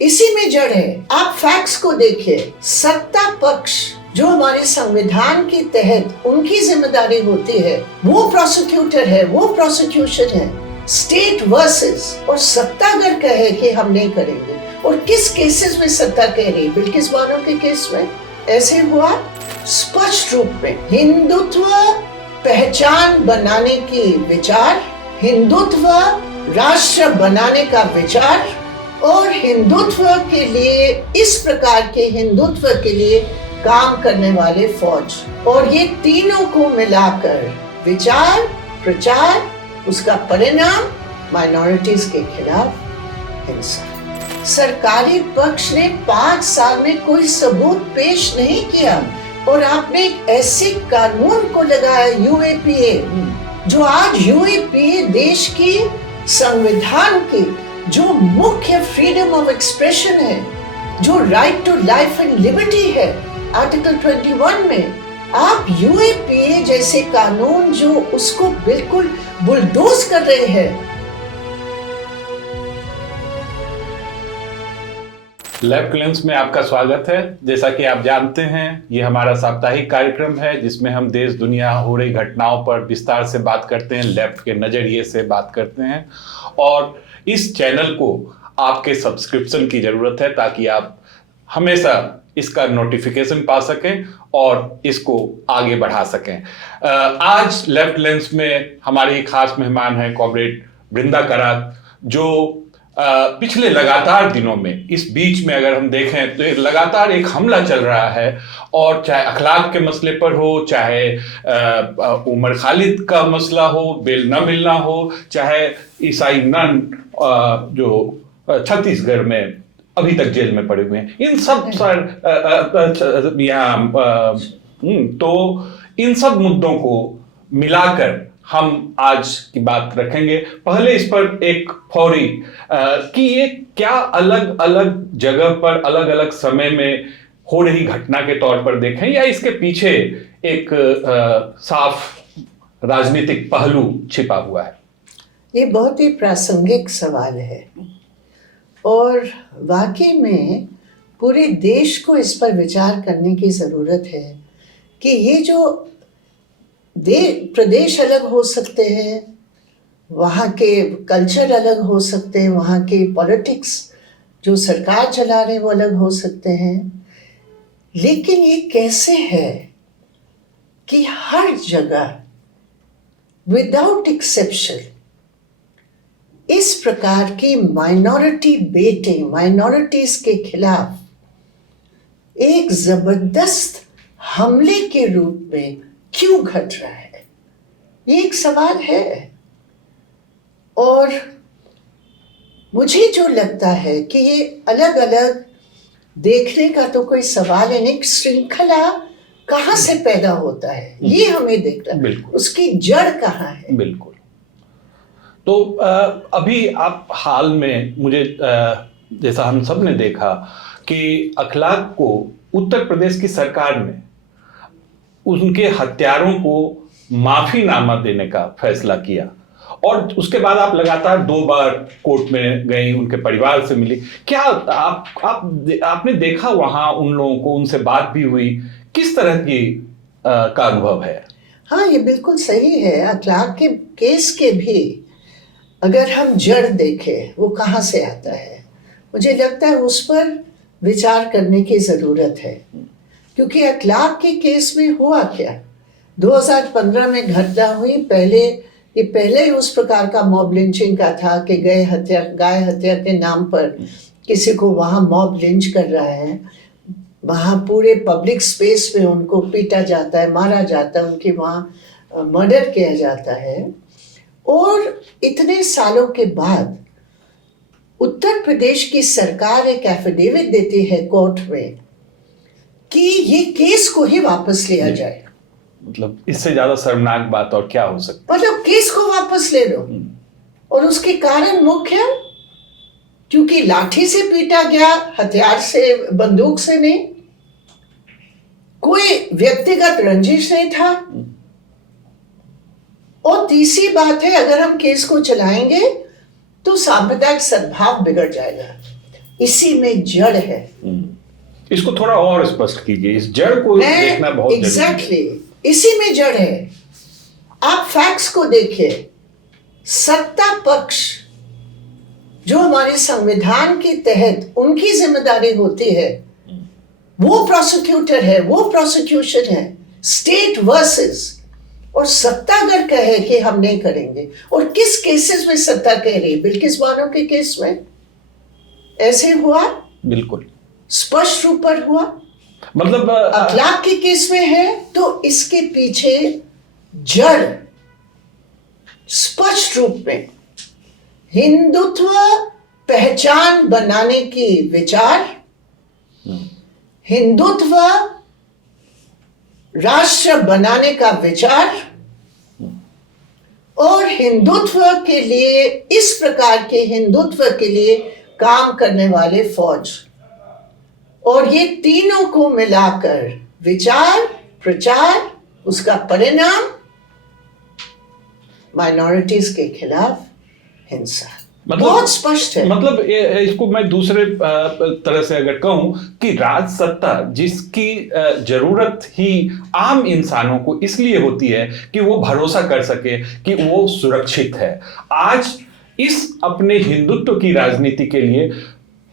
इसी में जड़ है। आप फैक्ट्स को देखिए, सत्ता पक्ष जो हमारे संविधान के तहत उनकी जिम्मेदारी होती है, वो प्रोसिक्यूटर है, वो प्रोसिक्यूशन है। स्टेट वर्सेस और सत्ता अगर कहे कि हम नहीं करेंगे, और किस केसेस में सत्ता कह रही, बिल्किस बानो के केस में ऐसे हुआ स्पष्ट रूप में हिंदुत्व पहचान बनाने की विचार, हिंदुत्व राष्ट्र बनाने का विचार और हिंदुत्व के लिए, इस प्रकार के हिंदुत्व के लिए काम करने वाले फौज, और ये तीनों को मिलाकर विचार प्रचार, उसका परिणाम माइनॉरिटीज के खिलाफ हिंसा। सरकारी पक्ष ने 5 साल में कोई सबूत पेश नहीं किया, और आपने एक ऐसे कानून को लगाया यूएपीए, जो आज यूएपीए देश की संविधान की जो मुख्य फ्रीडम ऑफ एक्सप्रेशन है, जो right to life and liberty है आर्टिकल 21 में, आप यूएपीए जैसे कानून जो उसको बिल्कुल बुलडोज कर रहे हैं। लेफ्ट लेंस में आपका स्वागत है। जैसा कि आप जानते हैं, ये हमारा साप्ताहिक कार्यक्रम है जिसमें हम देश दुनिया हो रही घटनाओं पर विस्तार से बात करते हैं, लेफ्ट के नजरिए से बात करते हैं। और इस चैनल को आपके सब्सक्रिप्शन की जरूरत है ताकि आप हमेशा इसका नोटिफिकेशन पा सकें और इसको आगे बढ़ा सकें। आज लेफ्ट लेंस में हमारी खास मेहमान है कॉमरेड वृंदा करात, जो पिछले लगातार दिनों में, इस बीच में अगर हम देखें तो लगातार एक हमला चल रहा है, और चाहे अखलाक के मसले पर हो, चाहे उमर खालिद का मसला हो, बेल न मिलना हो, चाहे ईसाई नन जो छत्तीसगढ़ में अभी तक जेल में पड़े हुए हैं, इन सब तो इन सब मुद्दों को मिलाकर हम आज की बात रखेंगे। पहले इस पर एक फौरी कि ये क्या अलग अलग जगह पर अलग अलग समय में हो रही घटना के तौर पर देखें, या इसके पीछे एक साफ राजनीतिक पहलू छिपा हुआ है। ये बहुत ही प्रासंगिक सवाल है, और वाकई में पूरे देश को इस पर विचार करने की जरूरत है कि ये जो प्रदेश अलग हो सकते हैं, वहाँ के कल्चर अलग हो सकते हैं, वहाँ के पॉलिटिक्स जो सरकार चला रहे वो अलग हो सकते हैं, लेकिन ये कैसे है कि हर जगह विदाउट एक्सेप्शन इस प्रकार की माइनॉरिटी बेटिंग, माइनॉरिटीज के खिलाफ एक जबरदस्त हमले के रूप में क्यों घट रहा है, ये एक सवाल है। और मुझे जो लगता है कि ये अलग अलग देखने का तो कोई सवाल है नहीं, श्रृंखला कहाँ से पैदा होता है ये हमें देखना है, उसकी जड़ कहाँ है। बिल्कुल। तो अभी आप हाल में मुझे जैसा हम सब ने देखा कि अखलाक को उत्तर प्रदेश की सरकार ने उनके हत्यारों को माफीनामा देने का फैसला किया, और उसके बाद आप लगातार 2 बार कोर्ट में गई, उनके परिवार से मिली। क्या आपने देखा वहां उन लोगों को, उनसे बात भी हुई, किस तरह की का अनुभव है? हाँ, ये बिल्कुल सही है। अखलाक के केस के भी अगर हम जड़ देखें वो कहाँ से आता है, मुझे लगता है उस पर विचार करने की जरूरत है। क्योंकि अखलाक के केस में हुआ क्या, 2015 में घटना हुई, पहले ही उस प्रकार का मॉब लिंचिंग का था कि गाय हत्या के नाम पर किसी को वहाँ मॉब लिंच कर रहा है, वहाँ पूरे पब्लिक स्पेस में उनको पीटा जाता है, मारा जाता है, उनकी वहाँ मर्डर किया जाता है। और इतने सालों के बाद उत्तर प्रदेश की सरकार एक एफिडेविट देती है कोर्ट में कि ये केस को ही वापस लिया जाए। मतलब इससे ज्यादा शर्मनाक बात और क्या हो सकती है? मतलब केस को वापस ले लो, और उसके कारण मुख्य, क्योंकि लाठी से पीटा गया, हथियार से, बंदूक से नहीं, कोई व्यक्तिगत रंजिश नहीं था। और तीसरी बात है, अगर हम केस को चलाएंगे तो सांप्रदायिक सद्भाव बिगड़ जाएगा। इसी में जड़ है। इसको थोड़ा और स्पष्ट कीजिए, इस जड़ को देखना बहुत जरूरी है। एग्जैक्टली, इसी में जड़ है। आप फैक्ट्स को देखिए। सत्ता पक्ष जो हमारे संविधान के तहत उनकी जिम्मेदारी होती है, वो प्रोसिक्यूटर है, वो प्रोसिक्यूशन है। स्टेट वर्सेस, और सत्ता अगर कहे कि हम नहीं करेंगे, और किस केसेस में सत्ता कह रही है? बिल्किस बानो के केस में ऐसे हुआ, बिल्कुल स्पष्ट रूप पर हुआ। मतलब अखलाक के केस में है, तो इसके पीछे जड़ स्पष्ट रूप में हिंदुत्व पहचान बनाने की विचार, हिंदुत्व राष्ट्र बनाने का विचार, और हिंदुत्व के लिए, इस प्रकार के हिंदुत्व के लिए काम करने वाले फौज, और ये तीनों को मिलाकर विचार, प्रचार, उसका परिणाम माइनॉरिटीज के खिलाफ हिंसा। बहुत स्पष्ट है। मतलब इसको मैं दूसरे तरह से अगर कहूं कि राज सत्ता जिसकी जरूरत ही आम इंसानों को इसलिए होती है कि वो भरोसा कर सके कि वो सुरक्षित है, आज इस अपने हिंदुत्व की राजनीति के लिए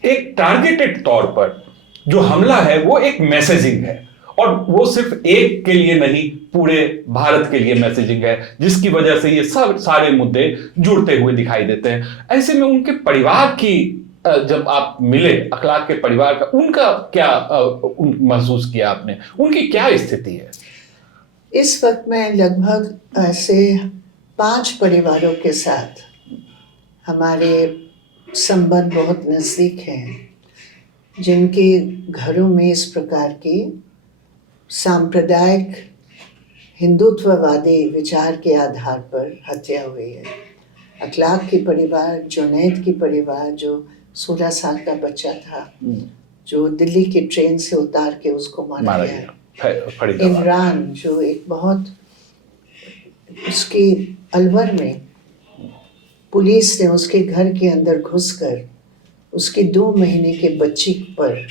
एक टारगेटेड तौर पर जो हमला है वो एक मैसेजिंग है, और वो सिर्फ एक के लिए नहीं, पूरे भारत के लिए मैसेजिंग है, जिसकी वजह से ये सब सारे मुद्दे जुड़ते हुए दिखाई देते हैं। ऐसे में उनके परिवार की जब आप मिले, अखलाक के परिवार का, उनका क्या महसूस किया आपने? उनकी क्या स्थिति है इस वक्त? मैं लगभग ऐसे 5 परिवारों के साथ, हमारे संबंध बहुत नजदीक हैं, जिनके घरों में इस प्रकार की सांप्रदायिक हिंदुत्ववादी विचार के आधार पर हत्या हुई है। अखलाक की परिवार, जुनैद की परिवार, जो 16 साल का बच्चा था, जो दिल्ली की ट्रेन से उतार के उसको मारा गया। इमरान, जो एक बहुत, उसकी अलवर में पुलिस ने उसके घर के अंदर घुसकर उसके 2 महीने के बच्ची पर,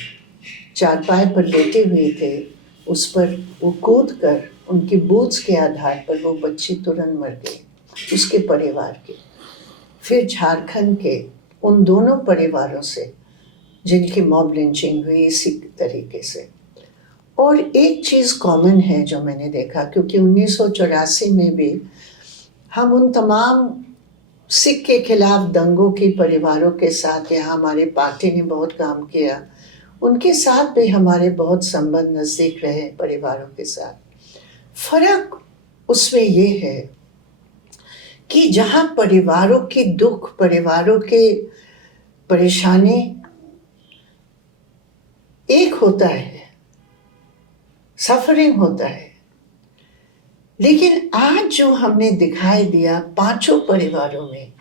चारपाई पर लेटे हुए थे, उस पर वो कूद कर, उनकी बूट्स के आधार पर वो बच्ची तुरंत मर गई, उसके परिवार के। फिर झारखंड के उन दोनों परिवारों से जिनकी मॉब लिंचिंग हुई इसी तरीके से। और एक चीज़ कॉमन है जो मैंने देखा, क्योंकि 1984 में भी हम उन तमाम सिख के खिलाफ दंगों के परिवारों के साथ, यहाँ हमारे पार्टी ने बहुत काम किया, उनके साथ भी हमारे बहुत संबंध नज़दीक रहे परिवारों के साथ। फर्क उसमें ये है कि जहाँ परिवारों की दुख, परिवारों के परेशानी एक होता है, सफरिंग होता है, लेकिन आज जो हमने दिखाई दिया 5 परिवारों में,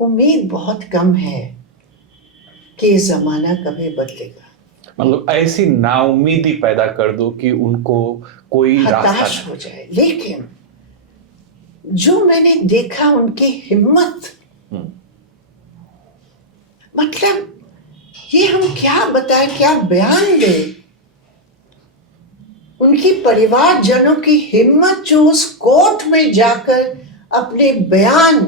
उम्मीद बहुत कम है कि ये जमाना कभी बदलेगा। मतलब ऐसी नाउमीदी पैदा कर दो कि उनको कोई हताश हो जाए। लेकिन जो मैंने देखा उनकी हिम्मत, मतलब ये हम क्या बताएं, क्या बयान दें? उनकी परिवारजनों की हिम्मत जो उस कोर्ट में जाकर अपने बयान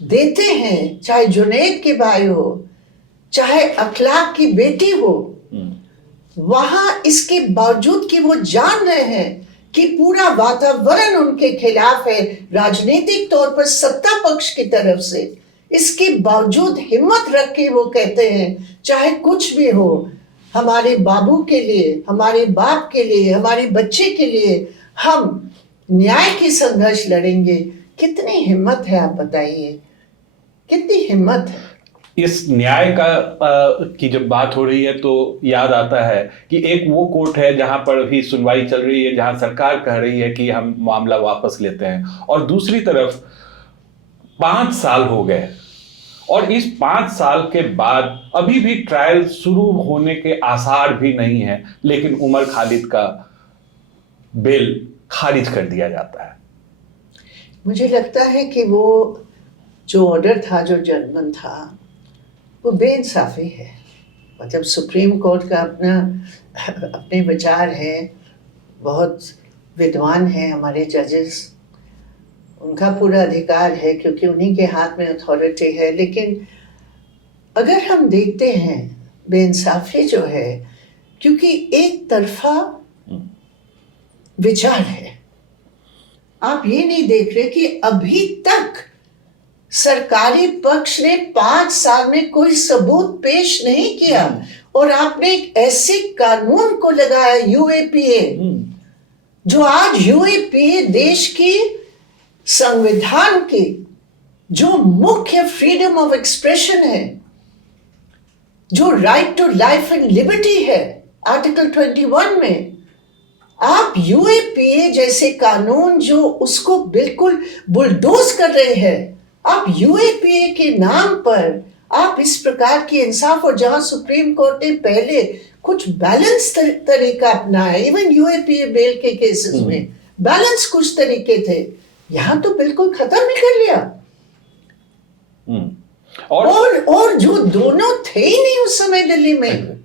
देते हैं, चाहे जुनैद के भाई हो, चाहे अखलाक की बेटी हो, वहां इसके बावजूद कि वो जान रहे हैं कि पूरा वातावरण उनके खिलाफ है, राजनीतिक तौर पर सत्ता पक्ष की तरफ से, इसके बावजूद हिम्मत रख के वो कहते हैं चाहे कुछ भी हो, हमारे बाबू के लिए, हमारे बाप के लिए, हमारे बच्चे के लिए हम न्याय की संघर्ष लड़ेंगे। कितनी हिम्मत है, आप बताइए, कितनी हिम्मत है। इस न्याय का की जब बात हो रही है तो याद आता है कि एक वो कोर्ट है जहां पर भी सुनवाई चल रही है, जहां सरकार कह रही है कि हम मामला वापस लेते हैं, और दूसरी तरफ 5 साल हो गए, और इस 5 साल के बाद अभी भी ट्रायल शुरू होने के आसार भी नहीं है, लेकिन उमर खालिद का बेल खारिज कर दिया जाता है। मुझे लगता है कि वो जो ऑर्डर था, जो जजमेंट था, वो बेइंसाफी है। मतलब सुप्रीम कोर्ट का अपने विचार है, बहुत विद्वान हैं हमारे जजेस, उनका पूरा अधिकार है क्योंकि उन्हीं के हाथ में अथॉरिटी है। लेकिन अगर हम देखते हैं बेइंसाफी जो है, क्योंकि एक तरफा विचार है। आप ये नहीं देख रहे कि अभी तक सरकारी पक्ष ने 5 साल में कोई सबूत पेश नहीं किया, और आपने एक ऐसे कानून को लगाया यूएपीए, जो आज यूएपीए देश की संविधान की जो मुख्य फ्रीडम ऑफ एक्सप्रेशन है, जो right to life and liberty है आर्टिकल 21 में, आप यूएपीए जैसे कानून जो उसको बिल्कुल बुलडोज कर रहे हैं, आप यूएपीए के नाम पर आप इस प्रकार की इंसाफ, और जहां सुप्रीम कोर्ट ने पहले कुछ बैलेंस तरीका अपनाया, इवन यूएपीए बेल के केसेस में बैलेंस कुछ तरीके थे, यहां तो बिल्कुल खत्म ही कर लिया। और जो दोनों थे ही नहीं उस समय दिल्ली में,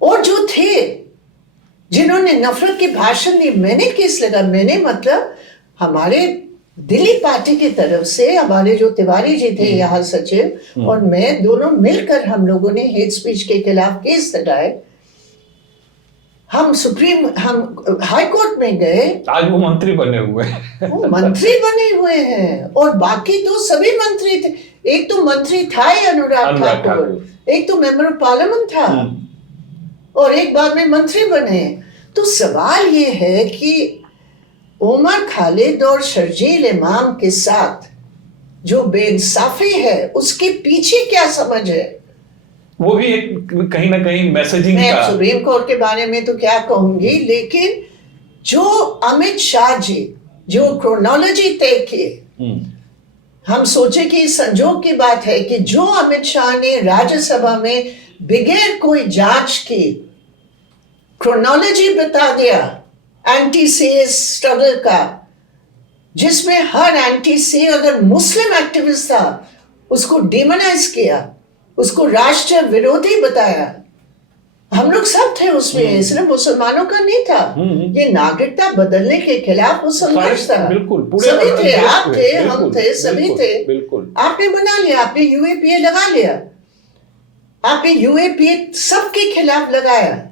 और जो थे जिन्होंने नफरत के भाषण दिए, मैंने केस लगा, मैंने मतलब हमारे दिल्ली पार्टी की तरफ से हमारे जो तिवारी जी थे यहाँ सचिव और मैं, दोनों मिलकर हम लोगों ने हेट स्पीच के खिलाफ केस लगाए। हम हाई कोर्ट में गए, आज वो मंत्री बने हुए हैं। वो मंत्री बने हुए हैं, और बाकी तो सभी मंत्री थे। एक तो मंत्री था ही अनुराग ठाकुर, एक तो मेंबर ऑफ पार्लियामेंट था, और एक बाद में मंत्री बने। तो सवाल ये है कि उमर खालिद और शर्जील इमाम के साथ जो बेइंसाफी है, उसके पीछे क्या समझ है? वो भी एक कहीं ना कहीं मैसेजिंग का। मैं सुप्रीम कोर्ट के बारे में तो क्या कहूंगी, लेकिन जो अमित शाह जी जो क्रोनोलॉजी तय किए, हम सोचे कि संजोग की बात है कि जो अमित शाह ने राज्यसभा में बगैर कोई जांच की क्रोनोलॉजी बता दिया एंटी से स्ट्रगल का, जिसमें हर एंटी से अगर मुस्लिम एक्टिविस्ट था उसको डिमोनाइज किया, उसको राष्ट्र विरोधी बताया। हम लोग सब थे उसमें, सिर्फ मुसलमानों का नहीं था। ये नागरिकता बदलने के खिलाफ वो संघर्ष था। सभी थे, आप थे, हम थे, सभी थे। आपने बना लिया, आपने यूएपीए लगा लिया, आपने यूएपीए सबके खिलाफ लगाया,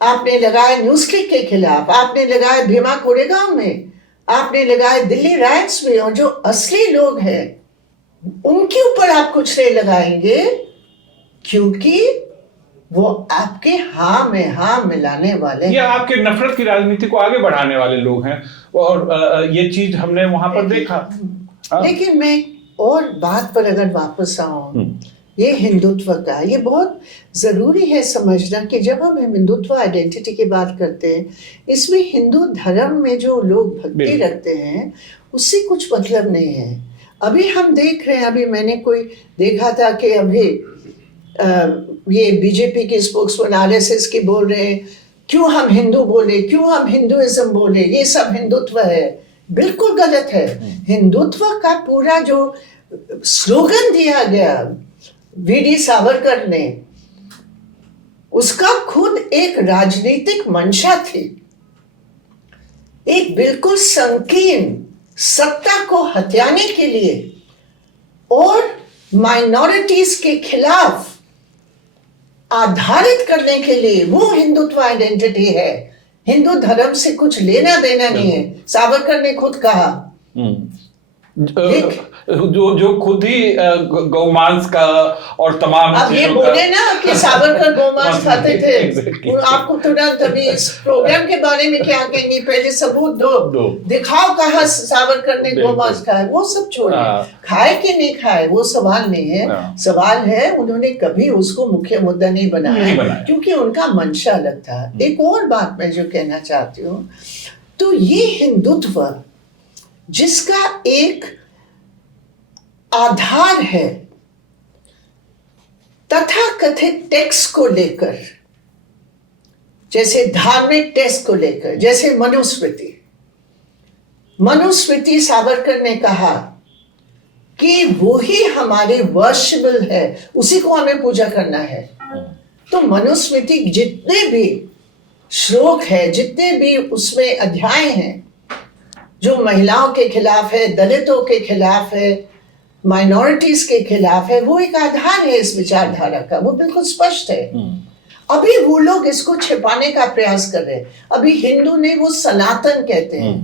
आपने लगाया न्यूज क्लिक के खिलाफ, आपने लगाया भीमा कोरेगांव में, आपने लगाया दिल्ली राइट्स में, और जो असली लोग हैं उनके ऊपर आप कुछ नहीं लगाएंगे, क्योंकि वो आपके हाँ में हाँ मिलाने वाले, या आपके नफरत की राजनीति को आगे बढ़ाने वाले लोग हैं। और ये चीज हमने वहां पर देखा। लेकिन मैं और बात पर अगर वापस आऊं, ये हिंदुत्व का, ये बहुत जरूरी है समझना कि जब हम हिंदुत्व आइडेंटिटी की बात करते हैं, इसमें हिंदू धर्म में जो लोग भक्ति रखते हैं उससे कुछ मतलब नहीं है। अभी हम देख रहे हैं, अभी मैंने कोई देखा था कि अभी ये बीजेपी के स्पोक्समैन आरएसएस के बोल रहे हैं, क्यों हम हिंदू बोले, क्यों हम हिंदुइज्म बोले, ये सब हिंदुत्व है। बिल्कुल गलत है। हिंदुत्व का पूरा जो स्लोगन दिया गया वीडी सावरकर ने, उसका खुद एक राजनीतिक मंशा थी, एक बिल्कुल संकीर्ण सत्ता को हथियाने के लिए और माइनॉरिटीज के खिलाफ आधारित करने के लिए। वो हिंदुत्व आइडेंटिटी है, हिंदू धर्म से कुछ लेना देना नहीं है। सावरकर ने खुद कहा, जो खुद ही गौमांस का और तमाम, अब ये बोले ना कि सावरकर गौमांस खाते थे, आपको तुरंत अभी इस प्रोग्राम के बारे में क्या कहेंगे, पहले सबूत दो, दिखाओ कहाँ सावरकर ने गौमांस खाया। वो सब छोड़े, खाए कि नहीं खाए वो सवाल नहीं है। सवाल है उन्होंने कभी उसको मुख्य मुद्दा नहीं बनाया, क्योंकि उनका मंशा अलग था। एक और बात मैं जो कहना चाहती हूँ, तो ये हिंदुत्व जिसका एक आधार है तथाकथित टेक्स्ट को लेकर, जैसे धार्मिक टेक्स्ट को लेकर, जैसे मनुस्मृति सावरकर ने कहा कि वो ही हमारे वर्शिबल है, उसी को हमें पूजा करना है। तो मनुस्मृति जितने भी श्लोक है, जितने भी उसमें अध्याय हैं जो महिलाओं के खिलाफ है, दलितों के खिलाफ है, माइनॉरिटीज के खिलाफ है, वो एक आधार है इस विचारधारा का, वो बिल्कुल स्पष्ट है। अभी वो लोग इसको छिपाने का प्रयास कर रहे हैं। अभी हिंदू ने वो सनातन कहते हैं।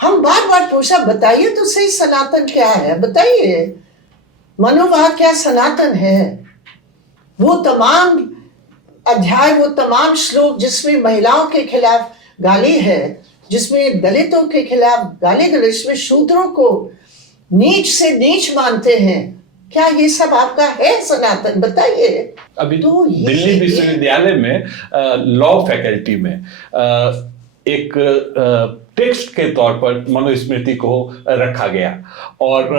हम बार बार पूछा, बताइए तो सही सनातन क्या है, बताइए मनोवाद क्या सनातन है। वो तमाम अध्याय, वो तमाम श्लोक जिसमें महिलाओं के खिलाफ गाली है, जिसमें दलितों के खिलाफ गाली गलौज, जिसमें शूद्रों को नीच से नीच मानते हैं, क्या ये सब आपका है सनातन? बताइए। अभी तो दिल्ली विश्वविद्यालय में लॉ फैकल्टी में एक टेक्स्ट के तौर पर मनुस्मृति को रखा गया और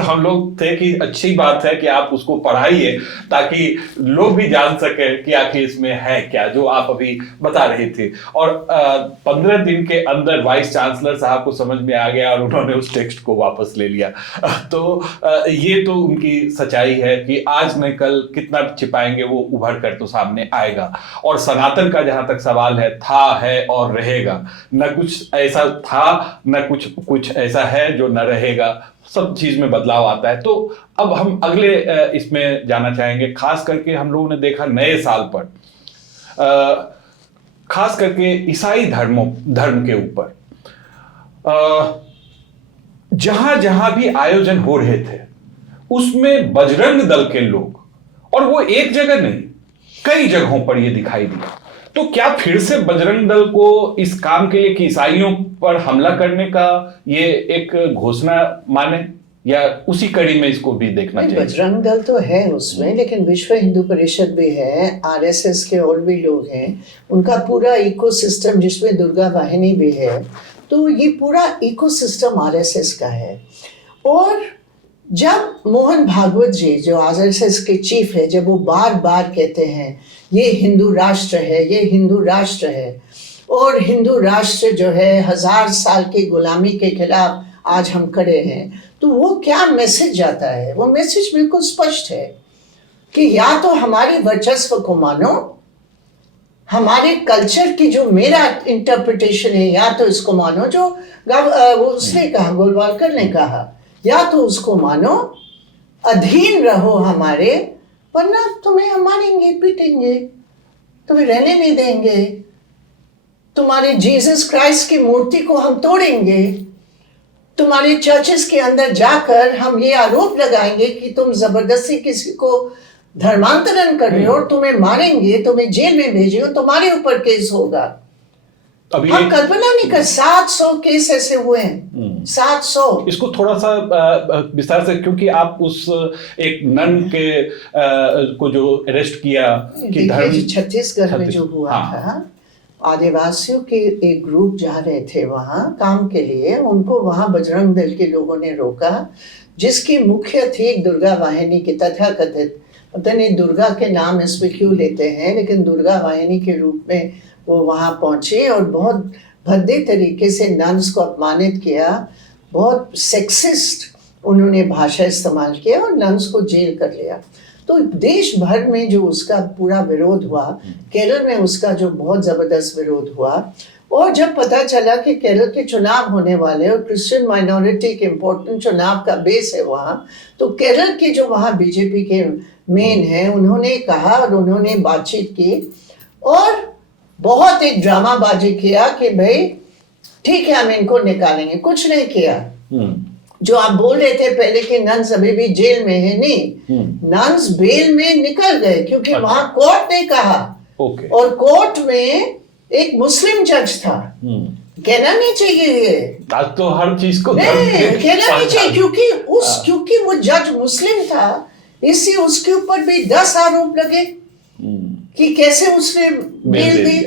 हम लोग थे कि अच्छी बात है कि आप उसको पढ़ाइए ताकि लोग भी जान सके कि आखिर इसमें है क्या, जो आप अभी बता रही थी। और 15 दिन के अंदर वाइस चांसलर साहब को समझ में आ गया और उन्होंने उस टेक्स्ट को वापस ले लिया। तो ये तो उनकी सच्चाई है कि आज न कल कितना छिपाएंगे वो उभर कर तो सामने आएगा। और सनातन का जहां तक सवाल है, था, है और रहेगा। न कुछ ऐसा था, न कुछ ऐसा है जो न रहेगा। सब चीज में बदलाव आता है। तो अब हम अगले इसमें जाना चाहेंगे। खास करके हम लोगों ने देखा नए साल पर, खास करके ईसाई धर्म के ऊपर जहां जहां भी आयोजन हो रहे थे उसमें बजरंग दल के लोग, और वो एक जगह नहीं कई जगहों पर ये दिखाई दिया। तो क्या फिर से बजरंग दल को इस काम के लिए कि ईसाइयों पर हमला करने का ये एक घोषणा माने, या उसी कड़ी में इसको भी देखना चाहिए? बजरंग दल तो है उसमें, लेकिन विश्व हिंदू परिषद भी है, आरएसएस के और भी लोग हैं, उनका पूरा इकोसिस्टम जिसमें दुर्गा वाहिनी भी है। तो ये पूरा इकोसिस्टम आरएसएस का है। और जब मोहन भागवत जी जो आरएसएस के चीफ है, जब वो बार बार कहते हैं ये हिंदू राष्ट्र है, ये हिंदू राष्ट्र है, और हिंदू राष्ट्र जो है 1000 साल की गुलामी के खिलाफ आज हम खड़े हैं, तो वो क्या मैसेज जाता है? वो मैसेज बिल्कुल स्पष्ट है कि या तो हमारी वर्चस्व को मानो, हमारे कल्चर की जो मेरा इंटरप्रिटेशन है, या तो इसको मानो जो उसने कहा, गोलवालकर ने कहा, या तो उसको मानो, अधीन रहो हमारे, वरना तुम्हें हम मारेंगे, पीटेंगे, तुम्हें रहने नहीं देंगे, तुम्हारे जीसस क्राइस्ट की मूर्ति को हम तोड़ेंगे, तुम्हारे चर्चेस के अंदर जाकर हम ये आरोप लगाएंगे कि तुम जबरदस्ती किसी को धर्मांतरण कर रहे हो और तुम्हें मारेंगे, तुम्हें जेल में भेजेंगे, तुम्हारे ऊपर केस होगा। अभी हम कल्पना नहीं कर, 700 केस ऐसे हुए हैं, 700। इसको थोड़ा सा विस्तार से, क्योंकि आप उस एक नन के को जो अरेस्ट किया कि छत्तीसगढ़ में जो हुआ था, आदिवासियों के एक ग्रुप जा रहे थे वहां काम के लिए, उनको वहां बजरंग दल के लोगों ने रोका, जिसकी मुख्य थी दुर्गा वाहिनी की तथाकथित, पता नहीं दुर्गा के नाम इसमें क्यों लेते हैं, लेकिन दुर्गा वाहिनी के रूप में वो वहाँ पहुँचे और बहुत भद्दे तरीके से नन्स को अपमानित किया, बहुत सेक्सिस्ट उन्होंने भाषा इस्तेमाल किया और नन्स को जेल कर लिया। तो देश भर में जो उसका पूरा विरोध हुआ, केरल में उसका जो बहुत ज़बरदस्त विरोध हुआ, और जब पता चला कि केरल के चुनाव होने वाले और क्रिश्चियन माइनॉरिटी के इम्पोर्टेंट चुनाव का बेस है वहाँ, तो केरल के जो वहाँ बीजेपी के मेन हैं, उन्होंने कहा और उन्होंने बातचीत की और बहुत एक ड्रामाबाजी किया कि भाई ठीक है हम इनको निकालेंगे। कुछ नहीं किया। जो आप बोल रहे थे पहले कि नन्स अभी भी जेल में है, नहीं, नन्स बेल में निकल गए क्योंकि वहां कोर्ट ने कहा। और कोर्ट में एक मुस्लिम जज था। कहना नहीं चाहिए ये, आज तो हर चीज को कहना नहीं चाहिए क्योंकि वो जज मुस्लिम था, इससे उसके ऊपर भी 10 आरोप लगे कि कैसे उसने बेल दी।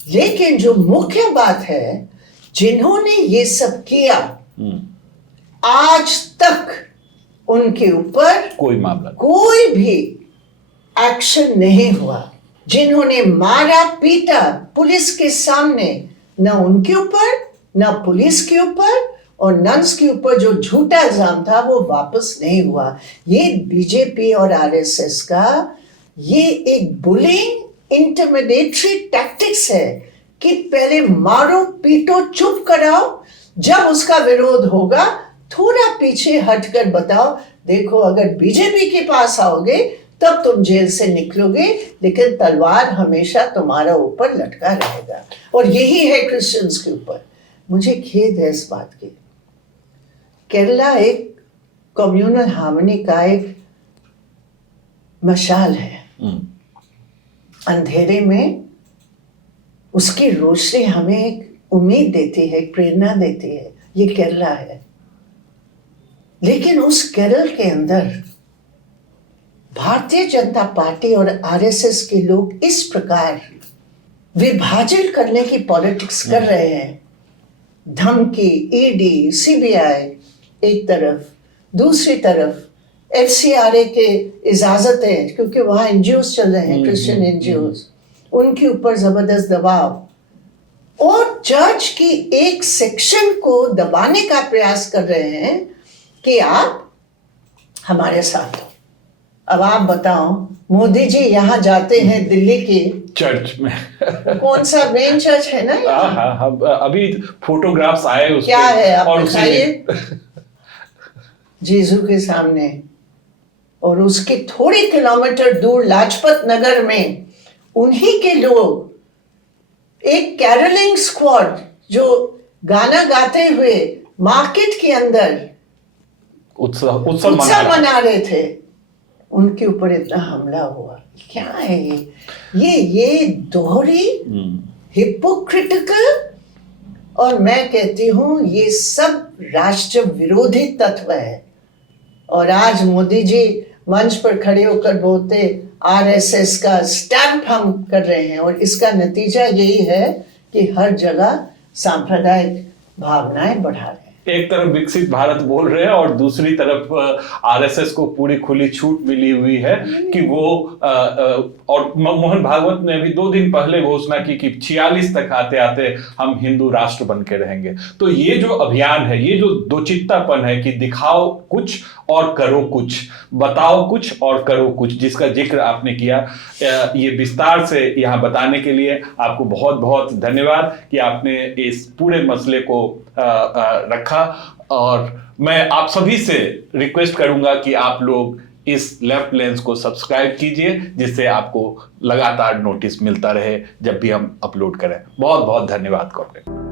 लेकिन जो मुख्य बात है, जिन्होंने ये सब किया आज तक उनके ऊपर कोई भी एक्शन नहीं हुआ। जिन्होंने मारा पीटा पुलिस के सामने, न उनके ऊपर न पुलिस के ऊपर और नन्स के ऊपर जो झूठा इल्जाम था वो वापस नहीं हुआ। ये बीजेपी और आरएसएस का ये एक बुलिंग इंटिमिडेटरी टैक्टिक्स है कि पहले मारो पीटो चुप कराओ, जब उसका विरोध होगा थोड़ा पीछे हटकर बताओ देखो अगर बीजेपी के पास आओगे तब तुम जेल से निकलोगे, लेकिन तलवार हमेशा तुम्हारा ऊपर लटका रहेगा। और यही है क्रिश्चियंस के ऊपर। मुझे खेद है इस बात की। केरला एक कम्युनल हार्मनी का एक मशाल है। अंधेरे में उसकी रोशनी हमें एक उम्मीद देती है, प्रेरणा देती है। ये केरला है। लेकिन उस केरल के अंदर भारतीय जनता पार्टी और आरएसएस के लोग इस प्रकार विभाजन करने की पॉलिटिक्स कर रहे हैं। धमकी, ईडी, सीबीआई एक तरफ, दूसरी तरफ एफसीआरए के इजाजतें, क्योंकि वहां एनजीओस चल रहे हैं, क्रिश्चियन एनजीओस, उनके ऊपर जबरदस्त दबाव और चर्च की एक सेक्शन को दबाने का प्रयास कर रहे हैं कि आप हमारे साथ हो। अब आप बताओ, मोदी जी यहाँ जाते हैं दिल्ली के चर्च में कौन सा मेन चर्च है ना, हाँ, अभी फोटोग्राफ्स आए उसके, क्या है आप और दिखाइए जीसू के सामने। और उसके थोड़े किलोमीटर दूर लाजपत नगर में उन्हीं के लोग एक कैरलिंग स्क्वाड जो गाना गाते हुए मार्केट के अंदर उत्सव मना रहे थे, उनके ऊपर इतना हमला हुआ। क्या है ये दोहरी हिपोक्रिटिकल, और मैं कहती हूं ये सब राष्ट्र विरोधी तत्व है। और आज मोदी जी मंच पर खड़े होकर बोलते आरएसएस का स्टैंप हम कर रहे हैं, और इसका नतीजा यही है कि हर जगह सांप्रदायिक भावनाएं बढ़ा रहे हैं। एक तरफ विकसित भारत बोल रहे हैं और दूसरी तरफ आरएसएस को पूरी खुली छूट मिली हुई है कि वो और मोहन भागवत ने अभी 2 दिन पहले घोषणा की कि 46 तक आते आते हम हिंदू राष्ट्र बन के रहेंगे। तो ये जो अभियान है, ये जो दोचित्तापन है कि दिखाओ कुछ और करो कुछ, बताओ कुछ और करो कुछ, जिसका जिक्र आपने किया, ये विस्तार से यहाँ बताने के लिए आपको बहुत बहुत धन्यवाद कि आपने इस पूरे मसले को रखा। और मैं आप सभी से रिक्वेस्ट करूंगा कि आप लोग इस लेफ्ट लेंस को सब्सक्राइब कीजिए, जिससे आपको लगातार नोटिस मिलता रहे जब भी हम अपलोड करें। बहुत बहुत धन्यवाद कॉर्पोरेट।